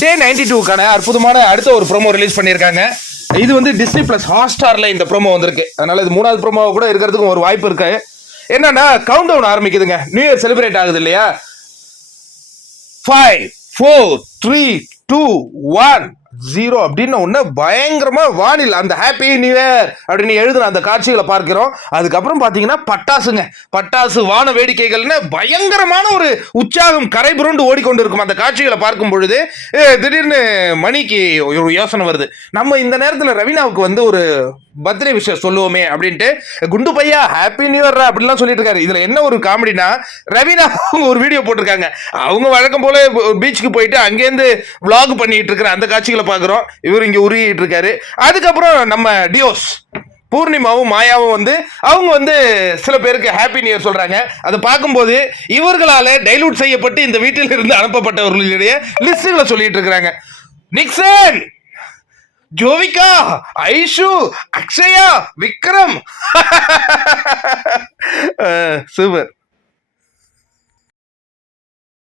டே 92க்கான அற்புதமான அடுத்த ஒரு ப்ரோமோ ரிலீஸ் பண்ணியிருக்காங்க. இது வந்து டிஸ்னி பிளஸ் ஹாட்ஸ்டார்ல இந்த ப்ரோமோ வந்திருக்கு. அதனால இது மூணாவது ப்ரோமோ கூட இருக்கிறதுக்கு ஒரு வாய்ப்பு இருக்கு. என்னன்னா கவுண்ட் டவுன் ஆரம்பிக்குதுங்க. நியூ இயர் செலிப்ரேட் ஆகுது இல்லையா? 5 4 3 2 1 0 அப்படின்னு ஒண்ணு பயங்கரமா வானில் அந்த ஹாப்பி நியூ இயர் அப்படின்னு எழுதுன அந்த காட்சிகளை பார்க்கிறோம். அதுக்கப்புறம் பாத்தீங்கன்னா பட்டாசுங்க, பட்டாசு வான வேடிக்கைகள்னு பயங்கரமான ஒரு உற்சாகம் கரை புரண்டு ஓடிக்கொண்டு இருக்கும். அந்த காட்சிகளை பார்க்கும் பொழுது திடீர்னு மணிக்கு ஒரு யோசனை வருது, நம்ம இந்த நேரத்தில் ரவீனாவுக்கு வந்து ஒரு பர்த்டே விஷயம் சொல்லுவோமே அப்படின்ட்டு, குண்டு பையா ஹாப்பி நியூ இயர் அப்படிலாம் சொல்லிட்டு இருக்காரு. இதுல என்ன ஒரு காமெடினா, ரவீனா ஒரு வீடியோ போட்டிருக்காங்க. அவங்க வழக்கம் போல பீச்சுக்கு போயிட்டு அங்கேருந்து vlog பண்ணிட்டு இருக்கிற அந்த காட்சிகளை பார்க்குறோம். இவர் இங்க உருகிட்டு இருக்காரு. அதுக்கப்புறம் நம்ம டியோஸ் பூர்ணிமாவும் மாயாவும் வந்து அவங்க வந்து சில பேருக்கு ஹாப்பி நியூ இயர் சொல்றாங்க. அதை பார்க்கும்போது இவர்களால டைலூட் செய்யப்பட்டு இந்த வீட்டில் இருந்து அனுப்பப்பட்டவர்களுடைய லிஸ்ட்களை சொல்லிட்டு இருக்கிறாங்க. நிக்சன், ஜோவிகா, ஐஷு, அக்ஷயா, விக்ரம். சூப்பர்.